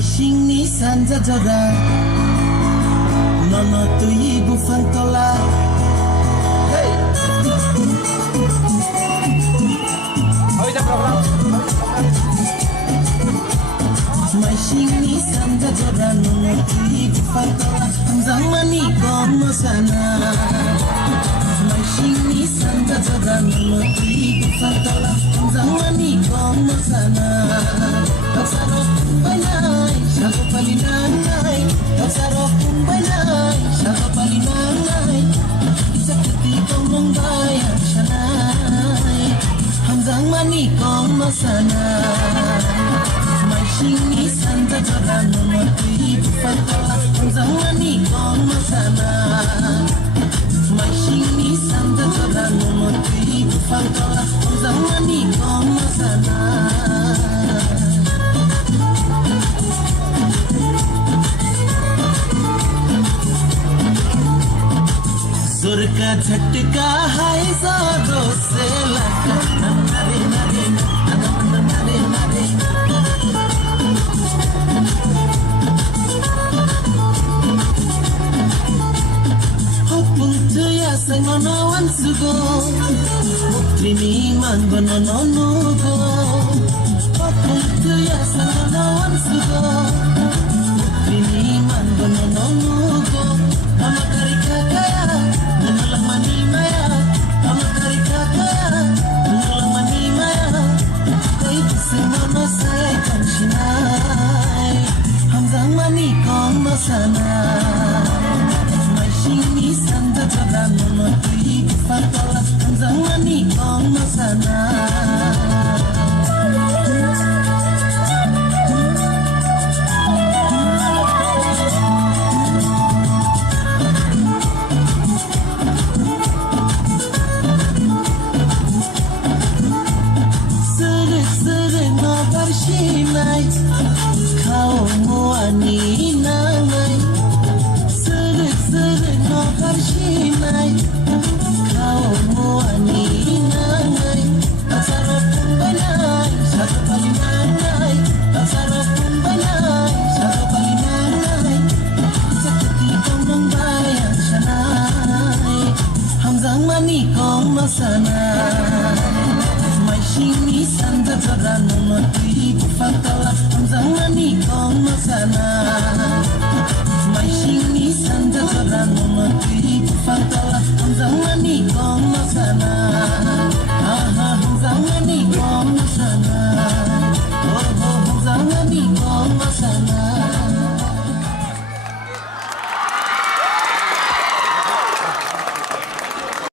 Maisingni sanja jora nono tui bufang tola. Hey. Ahorita program. Maisingni sanja jora nono tui bufang tola. Zamani kono sana. Maisingni sanja jora nono tui bufang tola. Zamani kono sana. Kasaro banai, sako palinanai. Kasaro banai, sako palinanai. Sakti kong membayar sanai. Hamzang mani kong masana. Maisingni santa jora nono tui bufatola. Hamzang mani kong masana. Maisingni santa jora nono tui bufatola. Hamzang mani kong masana. सुर का झटका है जोरों से लगा नरे नरे नरे नरे Hopung tu ya sengono wan sugo Mutrini man bonono nugo Hopung tu ya sengono wan sugo Mutrini man bonono nugo Mama karika kaya Nulang mani maya, ama karika kaya. Nulang mani maya, kay pusingono say kanshinay. Hamzang mani kong masana. Maisingni sanda jora nono tui bufatola. Hamzang mani kong masana.